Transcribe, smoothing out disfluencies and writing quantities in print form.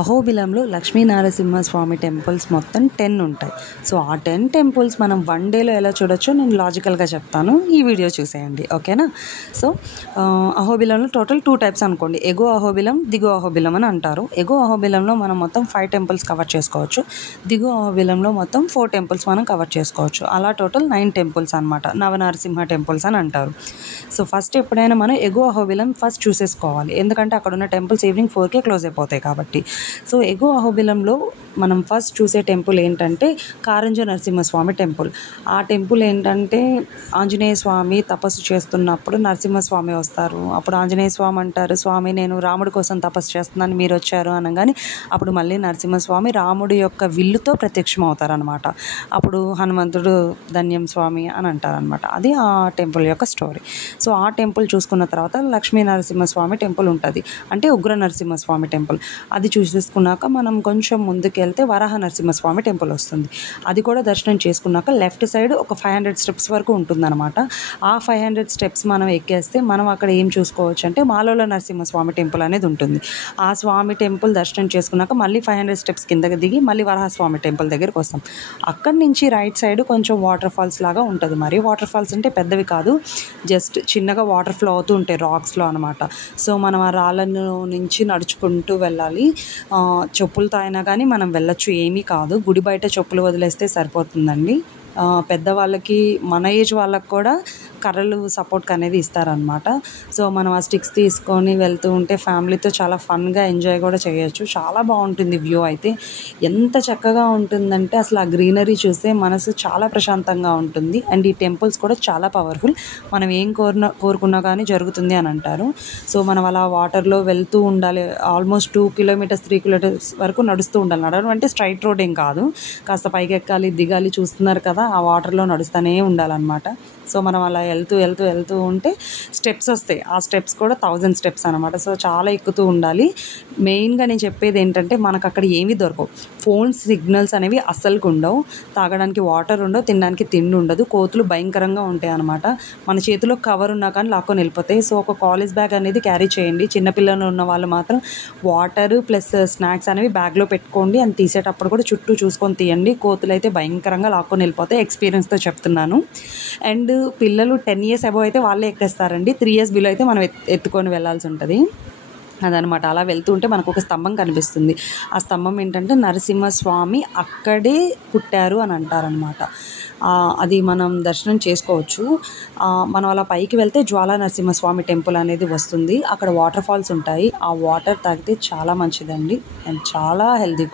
అహోబిలంలో Lakshminarasimhaswamy temples మొత్తం 10 ఉంటాయి. So ఆ 10 టెంపుల్స్ మనం వన్ డేలో ఎలా చూడొచ్చో నేను లాజికల్గా చెప్తాను, ఈ వీడియో చూసేయండి, ఓకేనా. సో అహోబిలంలో టోటల్ 2 టైప్స్ అనుకోండి, ఎగువ అహోబిలం, దిగువ అహోబిలం అని అంటారు. ఎగువ అహోబిలంలో మనం మొత్తం 5 టెంపుల్స్ కవర్ చేసుకోవచ్చు, దిగువ అహోబిలంలో మొత్తం 4 టెంపుల్స్ మనం కవర్ చేసుకోవచ్చు. అలా టోటల్ 9 టెంపుల్స్ అనమాట, నవనరసింహ టెంపుల్స్ అని అంటారు. సో ఫస్ట్ ఎప్పుడైనా మనం ఎగువ అహోబిలం ఫస్ట్ చూసేసుకోవాలి, ఎందుకంటే అక్కడ ఉన్న టెంపుల్స్ ఈవినింగ్ 4కే క్లోజ్ అయిపోతాయి కాబట్టి. సో ఎగువ అహోబిలంలో మనం ఫస్ట్ చూసే టెంపుల్ ఏంటంటే కారంజ నరసింహస్వామి టెంపుల్. ఆ టెంపుల్ ఏంటంటే ఆంజనేయ స్వామి తపస్సు చేస్తున్నప్పుడు నరసింహస్వామి వస్తారు. అప్పుడు ఆంజనేయ స్వామి అంటారు, స్వామి నేను రాముడి కోసం తపస్సు చేస్తున్నాను, మీరు వచ్చారు అనగానే అప్పుడు మళ్ళీ నరసింహస్వామి రాముడి యొక్క విల్లుతో ప్రత్యక్షం అవుతారనమాట. అప్పుడు హనుమంతుడు ధన్యం స్వామి అని అంటారనమాట. అది ఆ టెంపుల్ యొక్క స్టోరీ. సో ఆ టెంపుల్ చూసుకున్న తర్వాత లక్ష్మీ నరసింహస్వామి టెంపుల్ ఉంటుంది, అంటే ఉగ్ర నరసింహస్వామి టెంపుల్. అది చూసేసుకున్నాక మనం కొంచెం ముందుకెళ్తే వరాహ నరసింహస్వామి టెంపుల్ వస్తుంది. అది కూడా దర్శనం చేసుకున్నాక లెఫ్ట్ సైడ్ ఒక 500 స్టెప్స్ వరకు ఉంటుందన్నమాట. ఆ 500 స్టెప్స్ మనం ఎక్కేస్తే మనం అక్కడ ఏం చూసుకోవచ్చు అంటే మాలోల నరసింహస్వామి టెంపుల్ అనేది ఉంటుంది. ఆ స్వామి టెంపుల్ దర్శనం చేసుకున్నాక మళ్ళీ 500 స్టెప్స్ కిందకి దిగి మళ్ళీ వరాహస్వామి టెంపుల్ దగ్గరికి వస్తాం. అక్కడి నుంచి రైట్ సైడ్ కొంచెం వాటర్ ఫాల్స్ లాగా ఉంటుంది. మరి వాటర్ ఫాల్స్ అంటే పెద్దవి కాదు, జస్ట్ చిన్నగా వాటర్ ఫ్లో అవుతూ ఉంటాయి రాక్స్లో అనమాట. సో మనం ఆ రాళ్ళను నుంచి నడుచుకుంటూ వెళ్ళాలి. చెప్పులతో అయినా కానీ మనం వెళ్ళొచ్చు, ఏమీ కాదు. గుడి బయట చెప్పులు వదిలేస్తే సరిపోతుందండి. పెద్దవాళ్ళకి, మన ఏజ్ వాళ్ళకి కూడా కర్రలు సపోర్ట్కి అనేది ఇస్తారనమాట. సో మనం ఆ స్టిక్స్ తీసుకొని వెళ్తూ ఉంటే ఫ్యామిలీతో చాలా ఫన్గా ఎంజాయ్ కూడా చేయొచ్చు. చాలా బాగుంటుంది వ్యూ అయితే, ఎంత చక్కగా ఉంటుందంటే అసలు ఆ గ్రీనరీ చూస్తే మనసు చాలా ప్రశాంతంగా ఉంటుంది. అండ్ ఈ టెంపుల్స్ కూడా చాలా పవర్ఫుల్, మనం ఏం కోరుకున్నా కానీ జరుగుతుంది అని అంటారు. సో మనం అలా వాటర్లో వెళ్తూ ఉండాలి. ఆల్మోస్ట్ 2 కిలోమీటర్స్ 3 కిలోమీటర్స్ వరకు నడుస్తూ ఉండాలి. నడవడం అంటే స్ట్రైట్ రోడ్ ఏం కాదు, కాస్త పైకి ఎక్కాలి దిగాలి, చూస్తున్నారు కదా, ఆ వాటర్లో నడుస్తూనే ఉండాలన్నమాట. సో మనం అలా వెళ్తూ ఉంటే స్టెప్స్ వస్తాయి. ఆ స్టెప్స్ కూడా 1000 స్టెప్స్ అనమాట. సో చాలా ఎక్కుతూ ఉండాలి. మెయిన్గా నేను చెప్పేది ఏంటంటే మనకు అక్కడ ఏమీ దొరకవు, ఫోన్ సిగ్నల్స్ అనేవి అస్సలుకు ఉండవు, తాగడానికి వాటర్ ఉండవు, తినడానికి తిండి ఉండదు, కోతులు భయంకరంగా ఉంటాయి అనమాట. మన చేతిలో కవర్ ఉన్నా కానీ లాక్కొని వెళ్ళిపోతాయి. సో ఒక కాలేజ్ బ్యాగ్ అనేది క్యారీ చేయండి. చిన్నపిల్లలు ఉన్న వాళ్ళు మాత్రం వాటర్ ప్లస్ స్నాక్స్ అనేవి బ్యాగ్లో పెట్టుకోండి. అని తీసేటప్పుడు కూడా చుట్టూ చూసుకొని తీయండి, కోతులు అయితే భయంకరంగా లాక్కొని వెళ్ళిపోతాయి, ఎక్స్పీరియన్స్తో చెప్తున్నాను. అండ్ పిల్లలు 10 years అబవ్ అయితే వాళ్ళే ఎక్కేస్తారండి, 3 years బిలో అయితే మనం ఎత్తుకొని వెళ్ళాల్సి ఉంటుంది అదనమాట. అలా వెళ్తూ ఉంటే మనకు ఒక స్తంభం కనిపిస్తుంది. ఆ స్తంభం ఏంటంటే నరసింహస్వామి అక్కడే పుట్టారు అని అంటారనమాట. అది మనం దర్శనం చేసుకోవచ్చు. మనం అలా పైకి వెళ్తే జ్వాలా నరసింహస్వామి టెంపుల్ అనేది వస్తుంది. అక్కడ వాటర్ ఫాల్స్ ఉంటాయి, ఆ వాటర్ తాగితే చాలా మంచిదండి అండ్ చాలా హెల్తీ.